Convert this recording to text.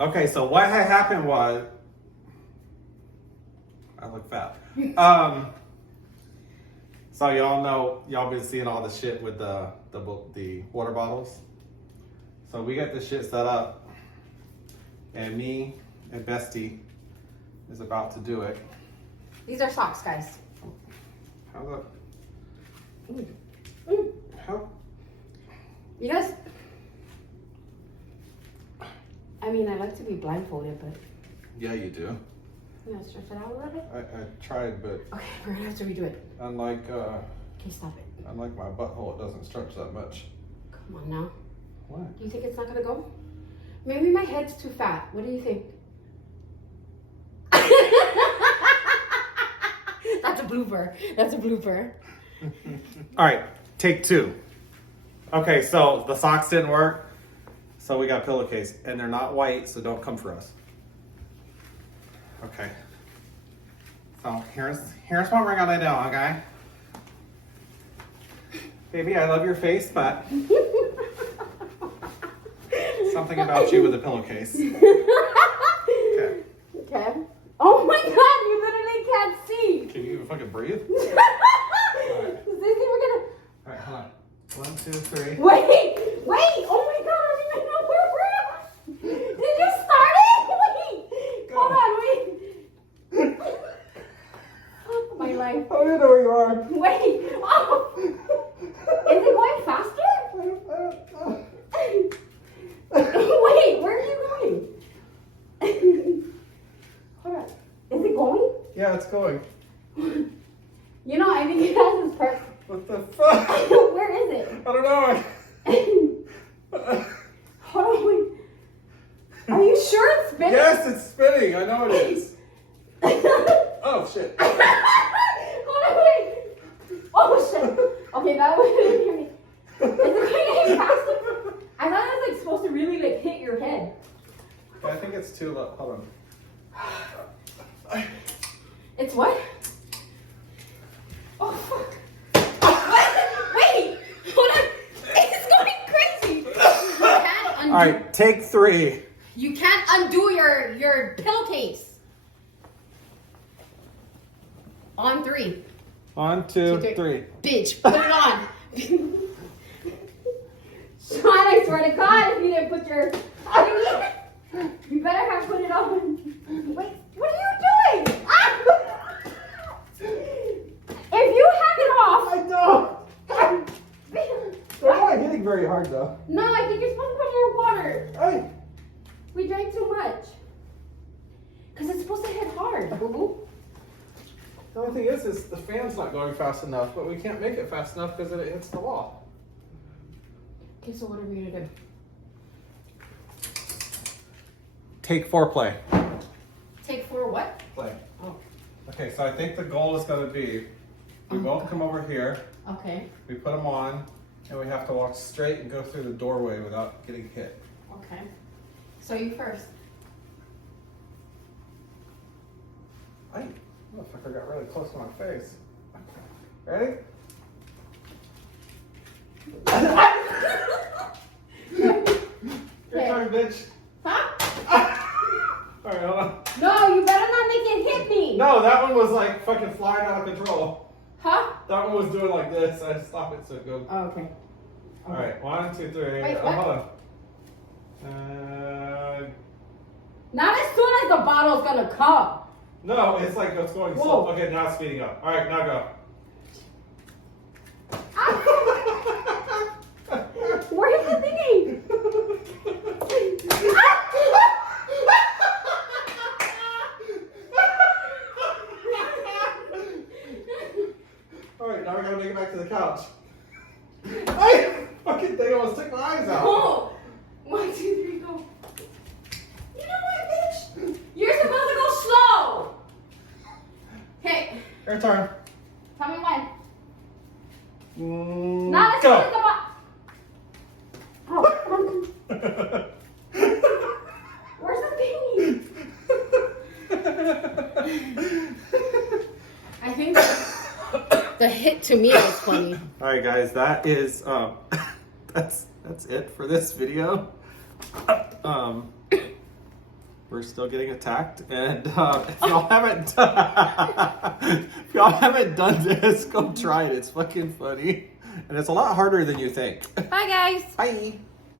Okay, so what had happened was, I look fat. So y'all know, y'all been seeing all the shit with the water bottles. So we got this shit set up, and me and Bestie is about to do it. These are socks, guys. How's that? How? You guys, I mean, I like to be blindfolded, but Yeah, you do. you know, stretch it out a little bit. I tried, but Okay, we're gonna have to redo it. unlike Okay, stop it. unlike my butthole, it doesn't stretch that much. Come on now. What? Do you think it's not gonna go? Maybe my head's too fat. What do you think? That's a blooper. That's a blooper. All right, take two. Okay, so the socks didn't work, so we got Pillowcase, and they're not white, so don't come for us. Okay. So here's what we're gonna do, okay? Baby, I love your face, but something about you with a pillowcase. Okay. Okay. Oh my god, you literally can't see. Can you even fucking breathe? Right. We're gonna. Alright, hold on. 1, 2, 3. Wait! Oh my god, I don't even know where we're at. Did you start it? Wait! Go. Hold on, wait. Oh, my life. I don't know where you are. Wait! Oh! Is it going faster? Wait, where are you going? Hold on. Is it going? Yeah, it's going. You know, I think it has this part. What the fuck? Where is it? I don't know. Hold on, wait. Are you sure it's spinning? Yes, it's spinning. I know it is. Oh shit. Hold on, wait. Oh shit. Okay, that was really scary. Is it going to hit faster? I thought it was like supposed to really like hit your head. I think it's too low. Hold on. It's what? Oh fuck. Wait! Hold on! It's going crazy! You can't undo. Alright, take 3. You can't undo your pillowcase. On 3. 1, 2, 3. Bitch, put it on. Sean, I swear to God, if you didn't put your... You better have put it on. Wait, what are you doing? Ah! If you have it off... I know. They're not hitting very hard though. No, I think you're supposed to put more water. Hey. We drank too much. Because it's supposed to hit hard, boo-boo. The only thing is the fan's not going fast enough, but we can't make it fast enough because then it hits the wall. Okay, so what are we going to do? Take 4 play. Take 4 what? Play. Oh, Okay, so I think the goal is going to be, we both come over here, okay. we put them on, and we have to walk straight and go through the doorway without getting hit. Okay. So you first. I motherfucker got really close to my face. Ready? Your turn, bitch. Huh? Alright, hold on. No, you better not make it hit me. No, that one was like fucking flying out of control. Huh? That one was doing like this. I stopped it so it goes. Oh, okay. Alright, 1, 2, 3. Wait, Oh, what? hold on. Not as soon as the bottle's gonna come. No, it's like it's going Whoa. slow. Okay, now it's speeding up. Alright, now go. Where's the thingy? Alright, now we gotta make it back to the couch. Hey! Fucking thing almost took my eyes out. Oh. 1, 2, 3, go. You know what, bitch? You're supposed to go slow. Okay, Your turn. tell me when. Not as Go. soon as the bottle. Oh, where's the thingy? I think the hit to me was funny. All right, guys, that is that's it for this video. We're still getting attacked, and if y'all haven't, if y'all haven't done this, go try it. It's fucking funny, and it's a lot harder than you think. Bye, guys. Bye.